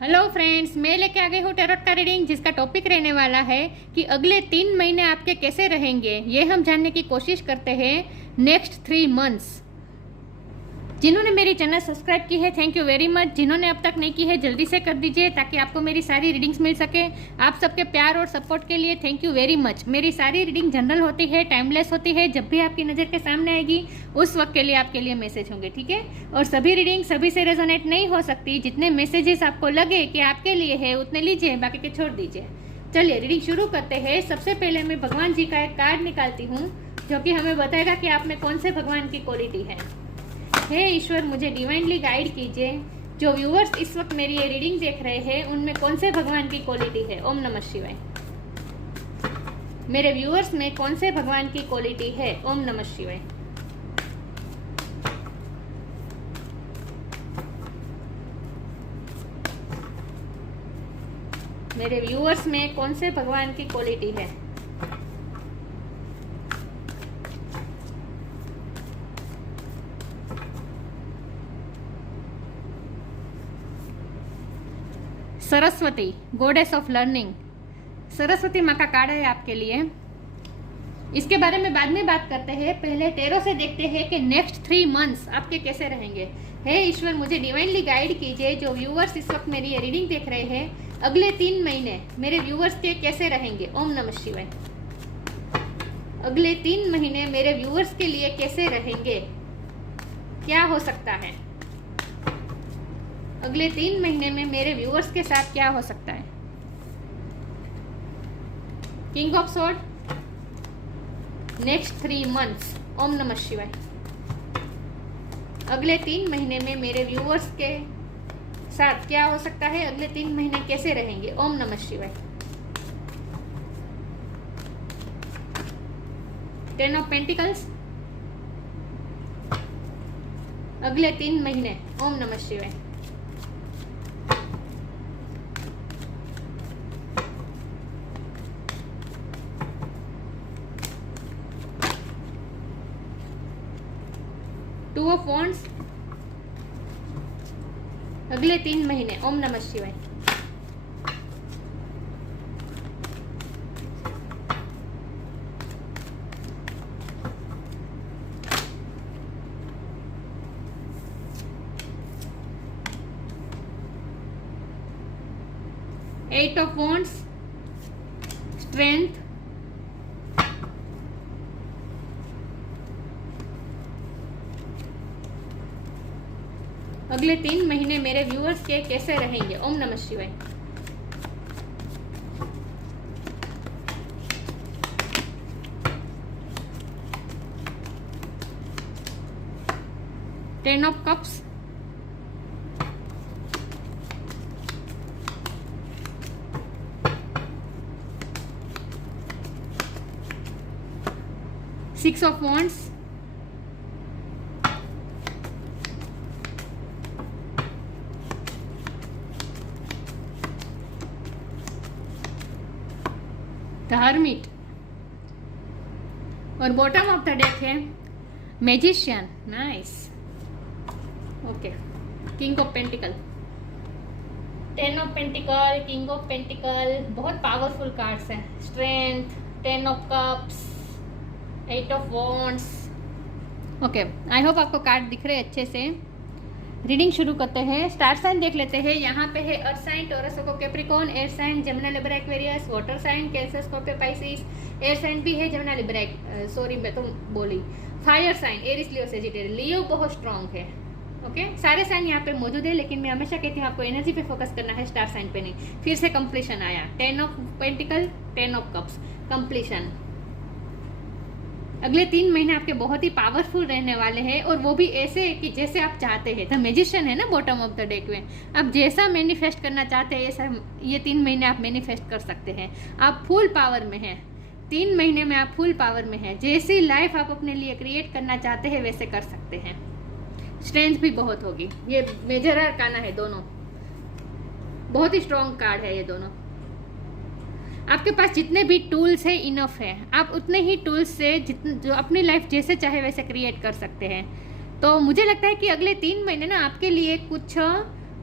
Hello friends, मैं लेके आ गई हूँ टैरोट का रीडिंग जिसका टॉपिक रहने वाला है कि अगले 3 महीने आपके कैसे रहेंगे। ये हम जानने की कोशिश करते हैं नेक्स्ट 3 मंथ्स। जिन्होंने मेरी चैनल सब्सक्राइब की है थैंक यू वेरी मच। जिन्होंने अब तक नहीं की है जल्दी से कर दीजिए ताकि आपको मेरी सारी रीडिंग्स मिल सके। आप सबके प्यार और सपोर्ट के लिए थैंक यू वेरी मच। मेरी सारी रीडिंग जनरल होती है, टाइमलेस होती है। जब भी आपकी नज़र के सामने आएगी उस वक्त के लिए आपके लिए मैसेज होंगे, ठीक है। और सभी रीडिंग सभी से रेजोनेट नहीं हो सकती। जितने मैसेजेस आपको लगे कि आपके लिए है उतने लीजिए, बाकी के छोड़ दीजिए। चलिए रीडिंग शुरू करते हैं। सबसे पहले मैं भगवान जी का एक कार्ड निकालती हूँ जो कि हमें बताएगा कि आप में कौन से भगवान की क्वालिटी है। हे ईश्वर, मुझे डिवाइनली गाइड कीजिए। जो व्यूअर्स इस वक्त मेरी ये रीडिंग देख रहे हैं उनमें कौन से भगवान की क्वालिटी है। ओम नमः शिवाय। मेरे व्यूअर्स में कौन से भगवान की क्वालिटी है। ओम नमः शिवाय। मेरे व्यूअर्स में कौन से भगवान की क्वालिटी है। Saraswati, goddess of learning. Saraswati माँ का कार्ड है आपके लिए। इसके बारे में बाद में बात करते हैं। पहले टैरो से देखते हैं कि नेक्स्ट 3 मंथ्स आपके कैसे रहेंगे। हे ईश्वर, मुझे डिवाइनली गाइड कीजिए। जो व्यूअर्स इस वक्त मेरी ये रीडिंग देख रहे हैं अगले 3 महीने मेरे व्यूअर्स के कैसे रहेंगे। ओम नमः शिवाय। अगले 3 महीने मेरे व्यूअर्स के लिए कैसे रहेंगे, क्या हो सकता है। अगले 3 महीने में मेरे व्यूअर्स के साथ क्या हो सकता है। King of sword, next 3 months. ओम नमः शिवाय। अगले 3 महीने में मेरे व्यूअर्स के साथ क्या हो सकता है, अगले 3 महीने कैसे रहेंगे। ओम नमः शिवाय। 10 ऑफ पेंटिकल्स, अगले 3 महीने। ओम नमः शिवाय। टू ऑफ वॉन्ड्स, अगले 3 महीने। ओम नमः शिवाय। एट ऑफ वॉन्ड्स, स्ट्रेंथ, अगले 3 महीने मेरे व्यूअर्स के कैसे रहेंगे। ओम नमः शिवाय। Ten of cups, six of wands, the hermit, और बॉटम ऑफ द डेक है magician. Nice. Okay, king of pentacle, 10 of pentacle, king of pentacle, बहुत पावरफुल कार्ड्स हैं। Strength, 10 of cups, 8 of wands. Okay, I hope आपको card दिख रहे हैं अच्छे से। रीडिंग शुरू करते हैं। स्टार साइन देख लेते हैं। यहाँ पे है earth sign, Taurus, Capricorn, air sign, Gemini, Libra, Aquarius, water sign, Cancer, Scorpio, Pisces. Air sign भी है जमुना, लिब्रा, सॉरी मैं तो बोली। Fire sign, Aries, Leo, Sagittarius. Leo बहुत स्ट्रांग है। ओके, सारे साइन यहाँ पे मौजूद है, लेकिन मैं हमेशा कहती हूँ आपको एनर्जी पे फोकस करना है, स्टार साइन पे नहीं। फिर से कंप्लीशन आया, 10 of pentacle, 10 of cups, completion. अगले 3 महीने आपके बहुत ही पावरफुल रहने वाले हैं, और वो भी ऐसे कि जैसे आप चाहते हैं। द मैजिशियन है ना बॉटम ऑफ द डेक में। आप जैसा मैनिफेस्ट करना चाहते हैं ऐसा ये 3 महीने आप मैनिफेस्ट कर सकते हैं। आप फुल पावर में हैं। 3 महीने में आप फुल पावर में हैं। जैसी लाइफ आप अपने लिए क्रिएट करना चाहते हैं वैसे कर सकते हैं। स्ट्रेंथ भी बहुत होगी। ये मेजर अरकाना है दोनों, बहुत ही स्ट्रॉन्ग कार्ड है ये दोनों। आपके पास जितने भी टूल्स है इनफ है। आप उतने ही टूल्स से जो अपनी लाइफ जैसे चाहे वैसे क्रिएट कर सकते हैं। तो मुझे लगता है कि अगले 3 महीने ना आपके लिए कुछ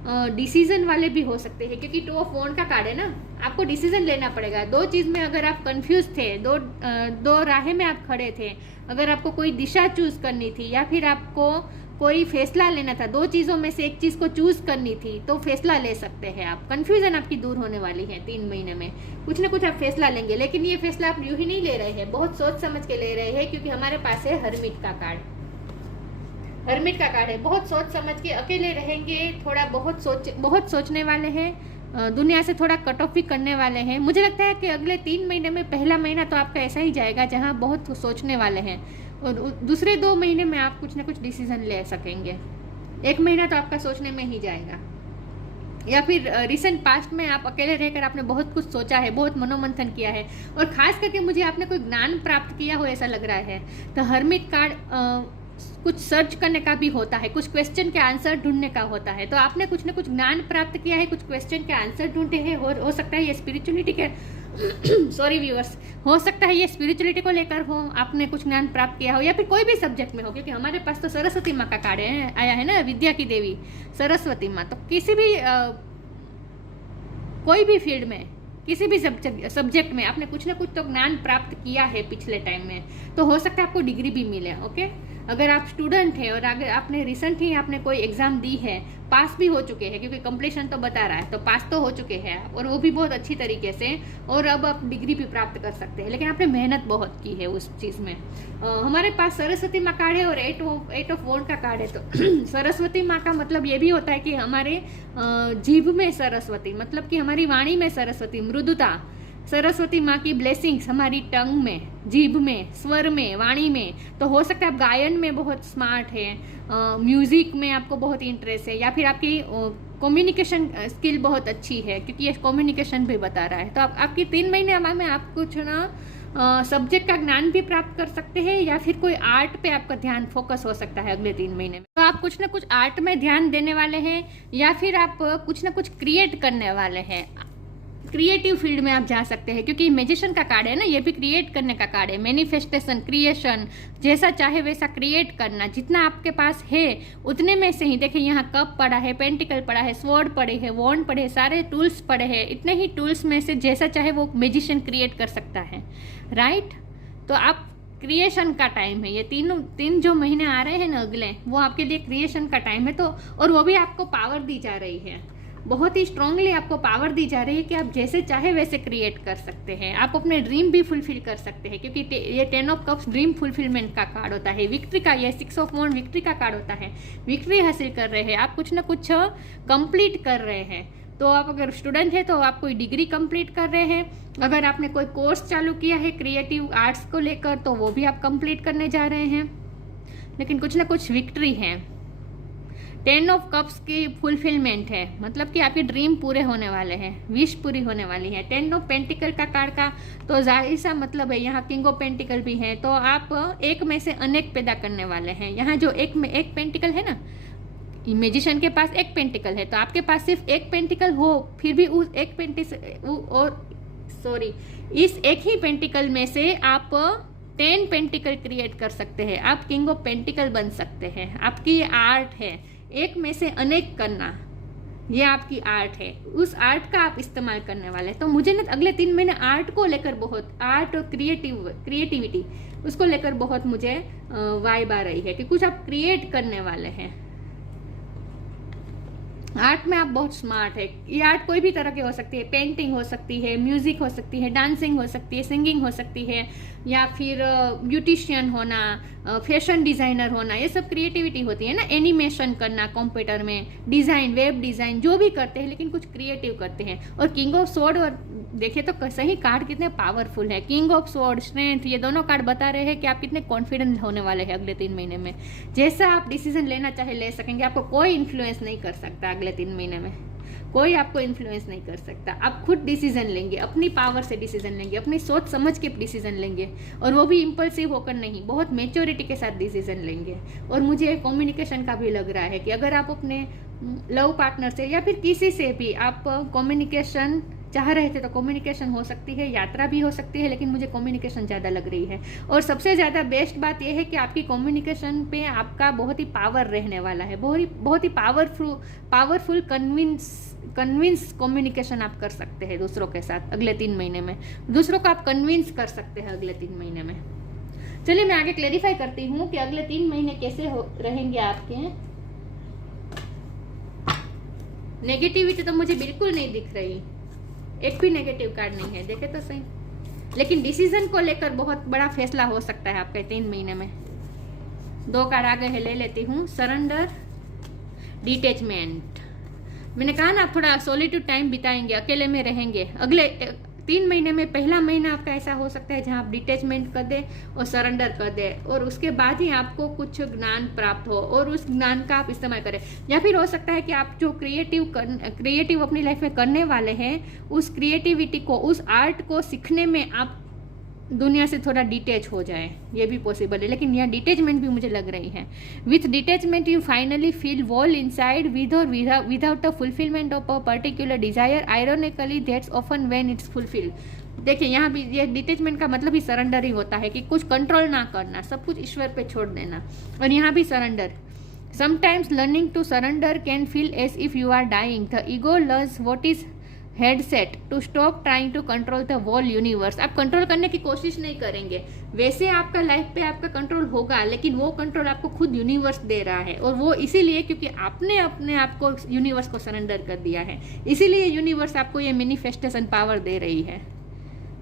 डिसीजन वाले भी हो सकते हैं, क्योंकि 2 ऑफ वॉन्ड का कार्ड है ना, आपको डिसीजन लेना पड़ेगा। 2 चीज़ में अगर आप कंफ्यूज थे, दो राहें में आप खड़े थे, अगर आपको कोई दिशा चूज करनी थी या फिर आपको कोई फैसला लेना था, 2 चीज़ों में से एक चीज़ को चूज करनी थी, तो फैसला ले सकते हैं आप। कन्फ्यूजन आपकी दूर होने वाली है 3 महीने में, कुछ ना कुछ आप फैसला लेंगे। लेकिन ये फैसला आप यूं ही नहीं ले रहे हैं, बहुत सोच समझ के ले रहे हैं, क्योंकि हमारे पास है हर्मिट का कार्ड। हर्मिट का कार्ड है, बहुत सोच समझ के अकेले रहेंगे, थोड़ा बहुत सोचने वाले हैं, दुनिया से थोड़ा कट ऑफ भी करने वाले हैं। मुझे लगता है कि अगले 3 महीने में पहला महीना तो आपका ऐसा ही जाएगा जहां बहुत सोचने वाले हैं, और दूसरे 2 महीने में आप कुछ ना कुछ डिसीजन ले सकेंगे। 1 महीना तो आपका सोचने में ही जाएगा, या फिर रिसेंट पास्ट में आप अकेले रहकर आपने बहुत कुछ सोचा है, बहुत मनोमंथन किया है, और खास करके मुझे आपने कोई ज्ञान प्राप्त किया हो ऐसा लग रहा है। तो हर्मिट कार्ड कुछ सर्च करने का भी होता है, कुछ क्वेश्चन के आंसर ढूंढने का होता है। तो आपने कुछ ना कुछ ज्ञान प्राप्त किया है, कुछ क्वेश्चन के आंसर ढूंढे हैं, और हो सकता है ये स्पिरिचुअलिटी के सॉरी व्यूअर्स, हो सकता है ये स्पिरिचुअलिटी को लेकर हो, आपने कुछ ज्ञान प्राप्त किया हो, या फिर कोई भी सब्जेक्ट में हो, क्योंकि हमारे पास तो सरस्वती माँ का कार्ड आया है ना, विद्या की देवी सरस्वती माँ। तो किसी भी कोई भी फील्ड में, किसी भी सब्जेक्ट में आपने कुछ ना कुछ तो ज्ञान प्राप्त किया है पिछले टाइम में, तो हो सकता है आपको डिग्री भी मिले। ओके, अगर आप स्टूडेंट हैं और अगर आपने रिसेंट ही आपने कोई एग्जाम दी है, पास भी हो चुके हैं, क्योंकि कंप्लीशन तो बता रहा है, तो पास तो हो चुके हैं, और वो भी बहुत अच्छी तरीके से, और अब आप डिग्री भी प्राप्त कर सकते हैं, लेकिन आपने मेहनत बहुत की है उस चीज़ में। हमारे पास सरस्वती माँ कार्ड है और 8 ऑफ वॉन्ड का कार्ड है। तो सरस्वती माँ का मतलब ये भी होता है कि हमारे जीभ में सरस्वती, मतलब कि हमारी वाणी में सरस्वती, मृदुता, सरस्वती माँ की ब्लेसिंग्स हमारी टंग में, जीभ में, स्वर में, वाणी में। तो हो सकता है आप गायन में बहुत स्मार्ट है, म्यूजिक में आपको बहुत इंटरेस्ट है, या फिर आपकी कम्युनिकेशन स्किल बहुत अच्छी है, क्योंकि ये कम्युनिकेशन भी बता रहा है। तो आपकी 3 महीने में आप कुछ ना सब्जेक्ट का ज्ञान भी प्राप्त कर सकते हैं, या फिर कोई आर्ट पे आपका ध्यान फोकस हो सकता है अगले 3 महीने में। तो आप कुछ ना कुछ आर्ट में ध्यान देने वाले हैं, या फिर आप कुछ ना कुछ क्रिएट करने वाले हैं, क्रिएटिव फील्ड में आप जा सकते हैं, क्योंकि मैजिशियन का कार्ड है ना, ये भी क्रिएट करने का कार्ड है। मैनिफेस्टेशन, क्रिएशन, जैसा चाहे वैसा क्रिएट करना, जितना आपके पास है उतने में से ही। देखिए यहाँ कप पड़ा है, पेंटिकल पड़ा है, स्वॉर्ड पड़े हैं, वॉन्ड पड़े हैं, सारे टूल्स पड़े हैं, इतने ही टूल्स में से जैसा चाहे वो मैजिशियन क्रिएट कर सकता है, राइट। तो आप क्रिएशन का टाइम है, ये तीन जो महीने आ रहे हैं ना अगले, वो आपके लिए क्रिएशन का टाइम है। तो और वो भी आपको पावर दी जा रही है, बहुत ही स्ट्रांगली आपको पावर दी जा रही है कि आप जैसे चाहे वैसे क्रिएट कर सकते हैं, आप अपने ड्रीम भी फुलफिल कर सकते हैं, क्योंकि ये 10 ऑफ कप्स ड्रीम फुलफिलमेंट का कार्ड होता है, विक्ट्री का, ये 6 ऑफ वॉन्ड विक्ट्री का कार्ड होता है। विक्ट्री हासिल कर रहे हैं आप, कुछ ना कुछ कंप्लीट कर रहे हैं। तो आप अगर स्टूडेंट है तो आप कोई डिग्री कंप्लीट कर रहे हैं, अगर आपने कोई कोर्स चालू किया है क्रिएटिव आर्ट्स को लेकर तो वो भी आप कंप्लीट करने जा रहे हैं, लेकिन कुछ ना कुछ विक्ट्री है। 10 ऑफ कप्स की फुलफिलमेंट है, मतलब कि आपके ड्रीम पूरे होने वाले हैं, विश पूरी होने वाली है। 10 ऑफ पेंटिकल का कार्ड का तो जाहिर सा मतलब है, यहाँ किंग ऑफ पेंटिकल भी है, तो आप एक में से अनेक पैदा करने वाले हैं। यहाँ जो एक पेंटिकल है ना, मैजिशियन के पास एक पेंटिकल है, तो आपके पास सिर्फ एक पेंटिकल हो, फिर भी उस एक इस एक ही पेंटिकल में से आप 10 पेंटिकल क्रिएट कर सकते हैं, आप किंग ऑफ पेंटिकल बन सकते हैं। आपकी ये आर्ट है, एक में से अनेक करना, ये आपकी आर्ट है, उस आर्ट का आप इस्तेमाल करने वाले हैं। तो मुझे ना अगले 3 महीने आर्ट को लेकर बहुत, आर्ट और क्रिएटिविटी उसको लेकर बहुत मुझे वाइब आ रही है कि कुछ आप क्रिएट करने वाले हैं। आर्ट में आप बहुत स्मार्ट है। ये आर्ट कोई भी तरह की हो सकती है, पेंटिंग हो सकती है, म्यूजिक हो सकती है, डांसिंग हो सकती है, सिंगिंग हो सकती है, या फिर ब्यूटिशियन होना, फैशन डिजाइनर होना, ये सब क्रिएटिविटी होती है ना। एनिमेशन करना कंप्यूटर में, डिजाइन, वेब डिजाइन, जो भी करते हैं लेकिन कुछ क्रिएटिव करते हैं। और किंग ऑफ स्वॉर्ड, और देखिए तो सही कार्ड कितने पावरफुल है। किंग ऑफ स्वॉर्ड, स्ट्रेंथ, ये दोनों कार्ड बता रहे हैं कि आप कितने कॉन्फिडेंट होने वाले हैं अगले 3 महीने में। जैसा आप डिसीजन लेना चाहे ले सकेंगे, आपको कोई इन्फ्लुएंस नहीं कर सकता अगले 3 महीने में, कोई आपको इन्फ्लुएंस नहीं कर सकता। आप खुद डिसीजन लेंगे, अपनी पावर से डिसीजन लेंगे, अपनी सोच समझ के डिसीजन लेंगे, और वो भी इम्पल्सिव होकर नहीं, बहुत मेच्योरिटी के साथ डिसीजन लेंगे। और मुझे कम्युनिकेशन का भी लग रहा है कि अगर आप अपने लव पार्टनर से या फिर किसी से भी आप कम्युनिकेशन चाह रहे थे तो कम्युनिकेशन हो सकती है, यात्रा भी हो सकती है, लेकिन मुझे कम्युनिकेशन ज़्यादा लग रही है। और सबसे ज़्यादा बेस्ट बात यह है कि आपकी कम्युनिकेशन पे आपका बहुत ही पावर रहने वाला है, बहुत ही पावरफुल कन्विंस कम्युनिकेशन आप कर सकते हैं दूसरों के साथ अगले 3 महीने में। दूसरों को आप कन्विंस कर सकते हैं अगले 3 महीने में। चलिए मैं आगे क्लेरिफाई करती हूँ कि अगले 3 महीने कैसे रहेंगे आपके। नेगेटिविटी तो मुझे बिल्कुल नहीं दिख रही, एक भी नेगेटिव कार्ड नहीं है, देखे तो सही। लेकिन डिसीजन को लेकर बहुत बड़ा फैसला हो सकता है आपके 3 महीने में। 2 कार्ड आगे है, ले लेती हूँ। Surrender, detachment. मैंने कहा ना, आप थोड़ा सॉलिट्यूड टाइम बिताएंगे, अकेले में रहेंगे। अगले 3 महीने में पहला महीना आपका ऐसा हो सकता है जहां आप डिटैचमेंट कर दें और सरेंडर कर दें, और उसके बाद ही आपको कुछ ज्ञान प्राप्त हो और उस ज्ञान का आप इस्तेमाल करें। या फिर हो सकता है कि आप जो क्रिएटिव अपनी लाइफ में करने वाले हैं, उस क्रिएटिविटी को, उस आर्ट को सीखने में आप दुनिया से थोड़ा डिटैच हो जाए, ये भी पॉसिबल है। लेकिन यहाँ डिटैचमेंट भी मुझे लग रही है। With detachment you finally feel whole inside with और without the fulfilment of a particular desire, ironically that's often when it's fulfil. देखिए यहाँ भी ये डिटैचमेंट का मतलब ही सरेंडर ही होता है कि कुछ कंट्रोल ना करना, सब कुछ ईश्वर पे छोड़ देना। और यहाँ भी surrender. Sometimes learning to surrender can feel as if you are dying. The ego learns what is headset to stop trying to control the wall universe. आप कंट्रोल करने की कोशिश नहीं करेंगे, वैसे आपका लाइफ पे आपका कंट्रोल होगा, लेकिन वो कंट्रोल आपको खुद यूनिवर्स दे रहा है। और वो इसीलिए क्योंकि आपने अपने आप को यूनिवर्स को सरेंडर कर दिया है, इसीलिए यूनिवर्स आपको ये मैनिफेस्टेशन पावर दे रही है।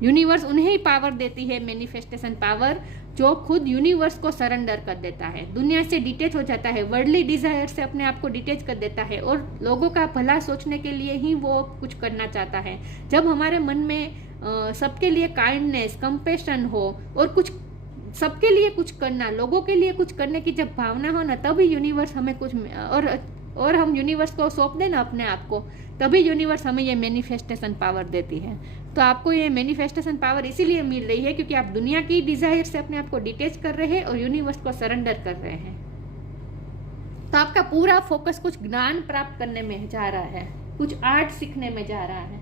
यूनिवर्स उन्हें ही पावर देती है, मैनिफेस्टेशन पावर, जो खुद यूनिवर्स को सरेंडर कर देता है, दुनिया से डिटेच हो जाता है, वर्ल्डली डिजायर से अपने आप को डिटेच कर देता है और लोगों का भला सोचने के लिए ही वो कुछ करना चाहता है। जब हमारे मन में सबके लिए काइंडनेस, कंपैशन हो और कुछ सबके लिए कुछ करना, लोगों के लिए कुछ करने की जब भावना हो ना, तभी यूनिवर्स हमें कुछ और हम यूनिवर्स को सौंप देना अपने आप को, तभी यूनिवर्स हमें ये मैनिफेस्टेशन पावर देती है। तो आपको ये मैनिफेस्टेशन पावर इसीलिए मिल रही है क्योंकि आप दुनिया की डिजायर से अपने आप को डिटेच कर रहे हैं और यूनिवर्स को सरेंडर कर रहे हैं। तो आपका पूरा फोकस कुछ ज्ञान प्राप्त करने में जा रहा है, कुछ आर्ट सीखने में जा रहा है,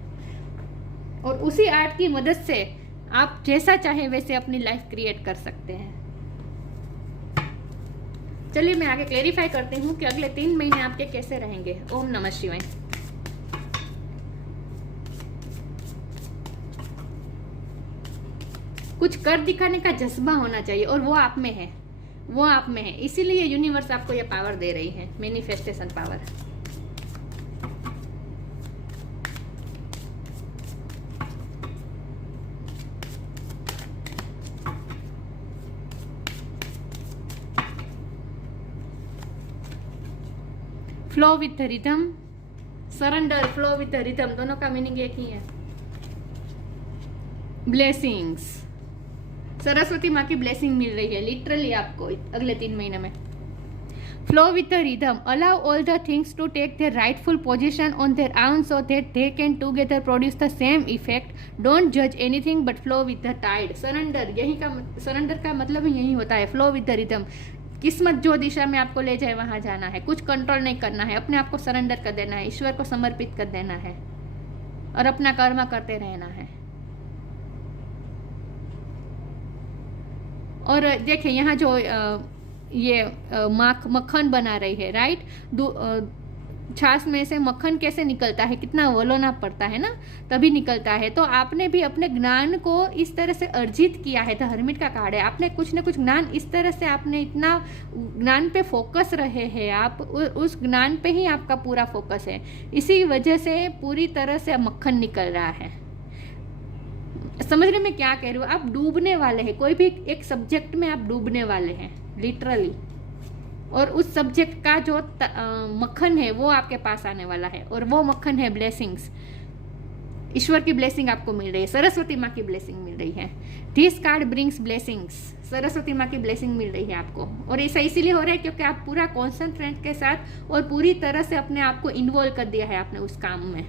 और उसी आर्ट की मदद से आप जैसा चाहे वैसे अपनी लाइफ क्रिएट कर सकते हैं। चलिए मैं आगे क्लेरिफाई करती हूँ कि अगले 3 महीने आपके कैसे रहेंगे। ओम नमः शिवाय। कुछ कर दिखाने का जज्बा होना चाहिए और वो आप में है, वो आप में है, इसीलिए यूनिवर्स आपको ये पावर दे रही है, manifestation power. Flow with rhythm, surrender, flow with rhythm, दोनों का मीनिंग एक ही है। ब्लेसिंग्स, सरस्वती माँ की ब्लेसिंग मिल रही है लिटरली आपको अगले 3 महीने में। Flow with the rhythm, allow all the things to take their rightful position on their own so that they can together produce the same effect. Don't जज anything but flow with the tide. Surrender, यही का surrender का मतलब ही यही होता है, flow with the rhythm. किस्मत जो दिशा में आपको ले जाए वहां जाना है, कुछ कंट्रोल नहीं करना है, अपने आप को सरेंडर कर देना है, ईश्वर को समर्पित कर देना है और अपना कर्म करते रहना है। और देखिए यहाँ जो ये मक्खन बना रही है, राइट, छाछ में से मक्खन कैसे निकलता है, कितना वलोना पड़ता है ना, तभी निकलता है। तो आपने भी अपने ज्ञान को इस तरह से अर्जित किया है, द हर्मिट का कार्ड है, आपने कुछ न कुछ ज्ञान इस तरह से, आपने इतना ज्ञान पे फोकस रहे हैं, आप उस ज्ञान पे ही आपका पूरा फोकस है, इसी वजह से पूरी तरह से मक्खन निकल रहा है। समझने में क्या कह रही हूँ, आप डूबने वाले हैं, कोई भी एक सब्जेक्ट में आप डूबने वाले हैं लिटरली, और उस सब्जेक्ट का जो मक्खन है वो आपके पास आने वाला है, और वो मक्खन है ब्लेसिंग्स। ईश्वर की ब्लेसिंग आपको मिल रही है, सरस्वती माँ की ब्लेसिंग मिल रही है। This card brings blessings, Saraswati माँ की ब्लेसिंग मिल रही है आपको, और ऐसा इसीलिए हो रहा है क्योंकि आप पूरा कॉन्सेंट्रेट के साथ और पूरी तरह से अपने आप को इन्वॉल्व कर दिया है आपने उस काम में,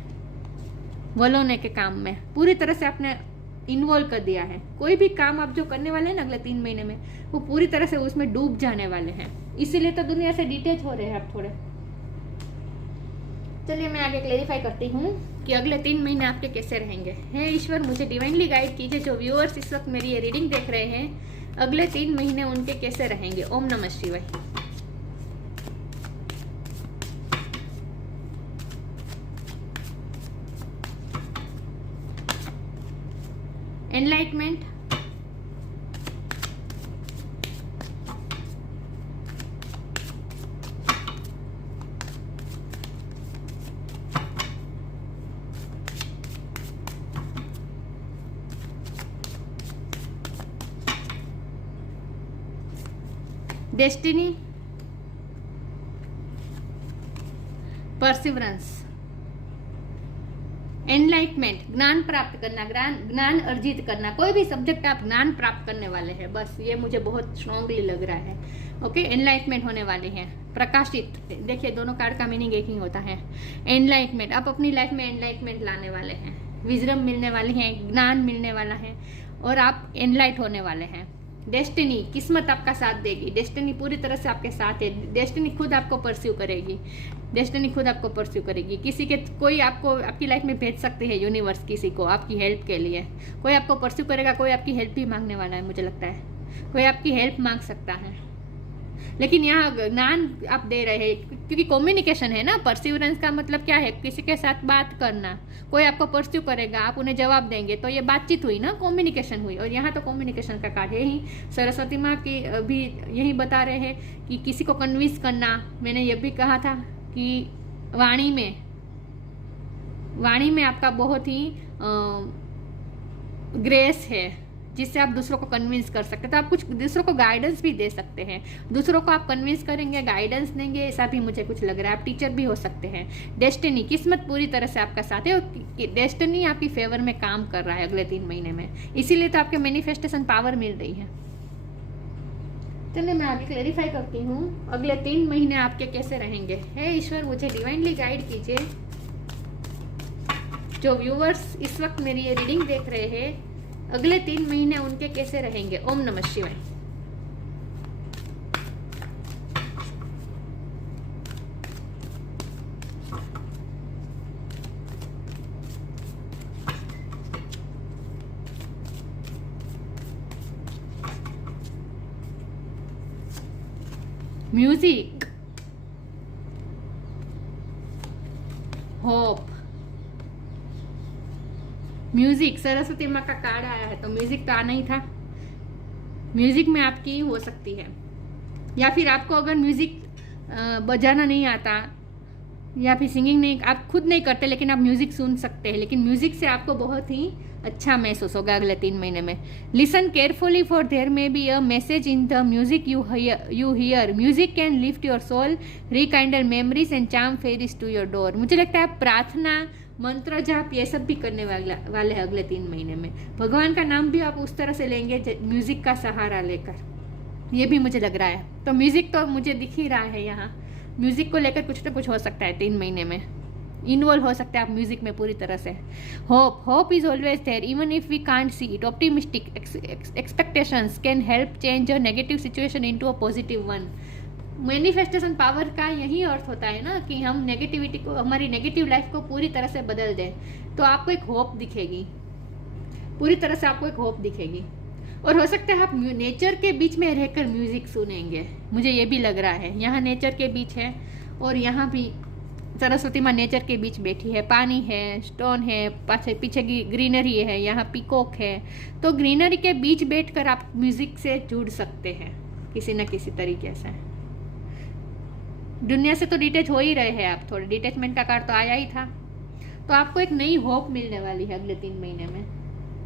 वलोने के काम में पूरी तरह से आपने इन्वॉल्व कर दिया है। कोई भी काम आप जो करने वाले हैं ना अगले 3 महीने में, वो पूरी तरह से उसमें डूब जाने वाले हैं, इसीलिए तो दुनिया से डिटेच हो रहे हैं आप थोड़े। चलिए मैं आगे क्लेरिफाई करती हूँ कि अगले 3 महीने आपके कैसे रहेंगे। हे ईश्वर, मुझे डिवाइनली गाइड कीजिए। जो व्यूअर्स इस वक्त मेरी ये रीडिंग देख रहे हैं, अगले 3 महीने उनके कैसे रहेंगे। ओम नमः शिवाय। एनलाइटमेंट, डेस्टिनी, परसिवरेंस, एनलाइटमेंट, ज्ञान प्राप्त करना, ज्ञान अर्जित करना। कोई भी सब्जेक्ट आप ज्ञान प्राप्त करने वाले हैं, बस ये मुझे बहुत स्ट्रांगली लग रहा है। ओके, एनलाइटमेंट होने वाली है। प्रकाशित, देखिए दोनों कार्ड का मीनिंग एक ही होता है। एनलाइटमेंट, आप अपनी लाइफ में एनलाइटमेंट लाने वाले हैं, विजडम मिलने वाली है, ज्ञान मिलने वाला है और आप एनलाइट होने वाले हैं। डेस्टिनी, किस्मत आपका साथ देगी। डेस्टिनी पूरी तरह से आपके साथ है। डेस्टिनी खुद आपको परस्यू करेगी। डेस्टिनी खुद आपको परस्यू करेगी। किसी के कोई आपको आपकी लाइफ में भेज सकते हैं, यूनिवर्स किसी को आपकी हेल्प के लिए। कोई आपको परस्यू करेगा, कोई आपकी हेल्प भी मांगने वाला है, मुझे लगता है कोई आपकी हेल्प मांग सकता है। लेकिन यहाँ ज्ञान आप दे रहे हैं क्योंकि कम्युनिकेशन है ना। परसिवरेंस का मतलब क्या है? किसी के साथ बात करना। कोई आपको परस्यू करेगा, आप उन्हें जवाब देंगे, तो ये बातचीत हुई ना, कम्युनिकेशन हुई। और यहाँ तो कम्युनिकेशन का कार्ड है ही। सरस्वती माँ की भी यही बता रहे हैं कि किसी को कन्विंस करना। मैंने ये भी कहा था कि वाणी में आपका बहुत ही ग्रेस है, जिससे आप दूसरों को कन्विंस कर सकते हैं। तो आप कुछ दूसरों को गाइडेंस भी दे सकते हैं। दूसरों को आप कन्विंस करेंगे, गाइडेंस देंगे, ऐसा भी मुझे कुछ लग रहा है। आप टीचर भी हो सकते हैं। डेस्टिनी, किस्मत पूरी तरह से आपका साथ है और डेस्टिनी आपकी फेवर में काम कर रहा है अगले 3 महीने में। इसीलिए तो आपके मैनिफेस्टेशन पावर मिल रही है। चलिए मैं आगे क्लेरिफाई करती हूँ अगले 3 महीने आपके कैसे रहेंगे। हे ईश्वर, मुझे डिवाइनली गाइड कीजिए। जो व्यूवर्स इस वक्त मेरी ये रीडिंग देख रहे हैं, अगले 3 महीने उनके कैसे रहेंगे। ओम नमः शिवाय। Music, hope, music. सरस्वती माँ का कार्ड आया है तो म्यूजिक तो आना ही था। म्यूजिक में आपकी हो सकती है, या फिर आपको अगर म्यूजिक बजाना नहीं आता या फिर सिंगिंग नहीं, आप खुद नहीं करते लेकिन आप म्यूजिक सुन सकते हैं। लेकिन म्यूजिक से आपको बहुत ही अच्छा महसूस होगा अगले 3 महीने में। Listen carefully for there may be a message in the music you hear. Music can lift your soul, rekindle memories and charm fairies to your door. मुझे लगता है प्रार्थना, मंत्र जाप, ये सब भी करने वाले हैं अगले 3 महीने में। भगवान का नाम भी आप उस तरह से लेंगे म्यूजिक का सहारा लेकर, ये भी मुझे लग रहा है। तो म्यूजिक तो मुझे दिख ही रहा है यहाँ। म्यूजिक को लेकर कुछ ना कुछ हो सकता है 3 महीने में। इन्वॉल्व हो सकते हैं आप म्यूजिक में पूरी तरह से। Hope is always there even if we can't see it. Optimistic expectations can help change a negative situation into a positive one. Manifestation power का यही अर्थ होता है ना कि हम नेगेटिविटी को, हमारी नेगेटिव लाइफ को पूरी तरह से बदल दें, तो आपको एक होप दिखेगी, पूरी तरह से आपको एक होप दिखेगी। और हो सकता है आप नेचर के बीच में रहकर म्यूजिक सुनेंगे, मुझे ये भी लग रहा है। यहाँ नेचर के बीच है और यहाँ भी सरस्वती माँ नेचर के बीच बैठी है। पानी है, स्टोन है, पीछे की ग्रीनरी है, यहाँ पीकॉक है। तो ग्रीनरी के बीच बैठकर आप म्यूजिक से जुड़ सकते हैं किसी न किसी तरीके से। दुनिया से तो डिटैच हो ही रहे हैं आप, थोड़े डिटैचमेंट का कार्ड तो आया ही था। तो आपको एक नई होप मिलने वाली है अगले 3 महीने में,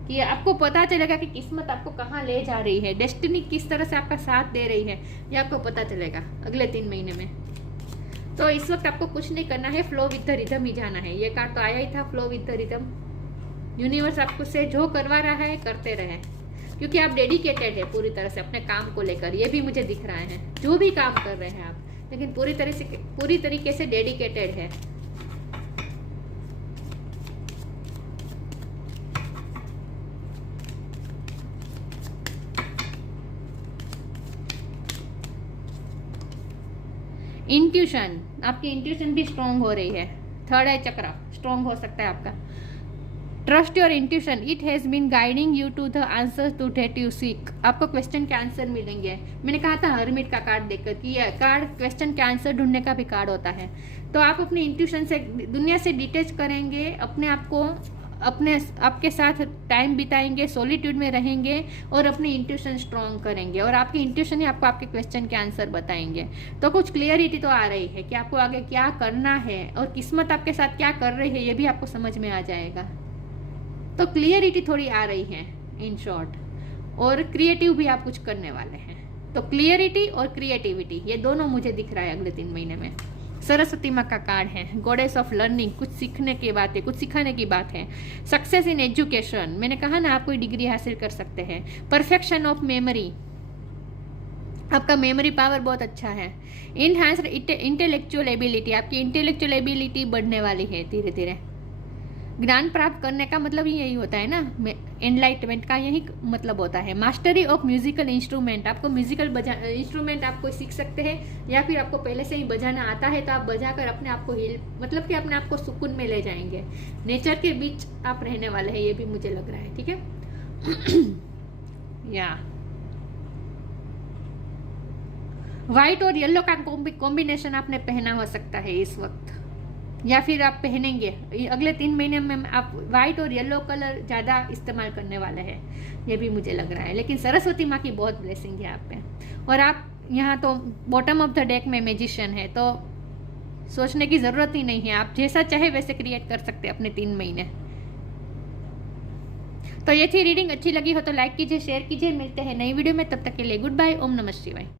कि आपको पता चलेगा कि किस्मत आपको कहाँ ले जा रही है, डेस्टिनी किस तरह से आपका साथ दे रही है, ये आपको पता चलेगा अगले 3 महीने में। तो इस वक्त आपको कुछ नहीं करना है, फ्लो विद द रिदम ही जाना है। ये कार्ड तो आया ही था, flow with the rhythm. Universe आपको से जो करवा रहा है करते रहे, क्योंकि आप डेडिकेटेड है पूरी तरह से अपने काम को लेकर। ये भी मुझे दिख रहा है, जो भी काम कर रहे हैं आप, लेकिन पूरी तरीके से डेडिकेटेड है। इंट्यूशन, आपकी इंट्यूशन भी स्ट्रांग हो रही है। थर्ड आई चक्र स्ट्रॉन्ग हो सकता है आपका। Trust your intuition, it has been guiding you to the answer to that you seek. आपको क्वेश्चन के आंसर मिलेंगे। मैंने कहा था हर्मिट का कार्ड देखकर कि यह कार्ड क्वेश्चन के आंसर ढूंढने का भी कार्ड होता है। तो आप अपनी इंट्यूशन से, दुनिया से डिटैच करेंगे, अपने आप को आपके साथ टाइम बिताएंगे, सॉलिट्यूड में रहेंगे और अपनी इंट्यूशन स्ट्रॉन्ग करेंगे और आपकी इंट्यूशन ही आपको आपके क्वेश्चन के आंसर बताएंगे। तो कुछ क्लियरिटी तो आ रही है कि आपको आगे क्या करना है और किस्मत आपके साथ क्या कर रही है, ये भी आपको समझ में आ जाएगा। तो क्लियरिटी थोड़ी आ रही है इन शॉर्ट, और क्रिएटिव भी आप कुछ करने वाले हैं। तो क्लियरिटी और क्रिएटिविटी ये दोनों मुझे दिख रहा है अगले 3 महीने में। सरस्वती माँ का कार्ड है, गॉडेस ऑफ लर्निंग, कुछ सीखने की बात है, कुछ सिखाने की बात है। सक्सेस इन एजुकेशन, मैंने कहा ना आप कोई डिग्री हासिल कर सकते हैं। परफेक्शन ऑफ मेमोरी, आपका मेमोरी पावर बहुत अच्छा है। इनहांस्ड इंटेलेक्चुअल एबिलिटी, आपकी इंटेलेक्चुअल एबिलिटी बढ़ने वाली है धीरे धीरे। ज्ञान प्राप्त करने का मतलब ही यही होता है ना, एनलाइटमेंट का यही मतलब होता है। मास्टरी ऑफ म्यूजिकल इंस्ट्रूमेंट, आपको म्यूजिकल इंस्ट्रूमेंट आप कोई सीख सकते हैं या फिर आपको पहले से ही बजाना आता है तो आप बजाकर अपने आप को मतलब कि अपने आप को सुकून में ले जाएंगे। नेचर के बीच आप रहने वाले हैं, ये भी मुझे लग रहा है। ठीक है या व्हाइट और येलो का कॉम्बिनेशन आपने पहना हो सकता है इस वक्त, या फिर आप पहनेंगे अगले 3 महीने में। आप वाइट और येलो कलर ज़्यादा इस्तेमाल करने वाले हैं, ये भी मुझे लग रहा है। लेकिन सरस्वती माँ की बहुत ब्लेसिंग है आप पे। और आप यहाँ तो बॉटम ऑफ द डेक में मैजिशियन है, तो सोचने की ज़रूरत ही नहीं है, आप जैसा चाहे वैसे क्रिएट कर सकते हैं अपने 3 महीने। तो ये थी रीडिंग, अच्छी लगी हो तो लाइक कीजिए, शेयर कीजिए। मिलते हैं नई वीडियो में, तब तक के लिए गुड बाय, ओम नमः शिवाय।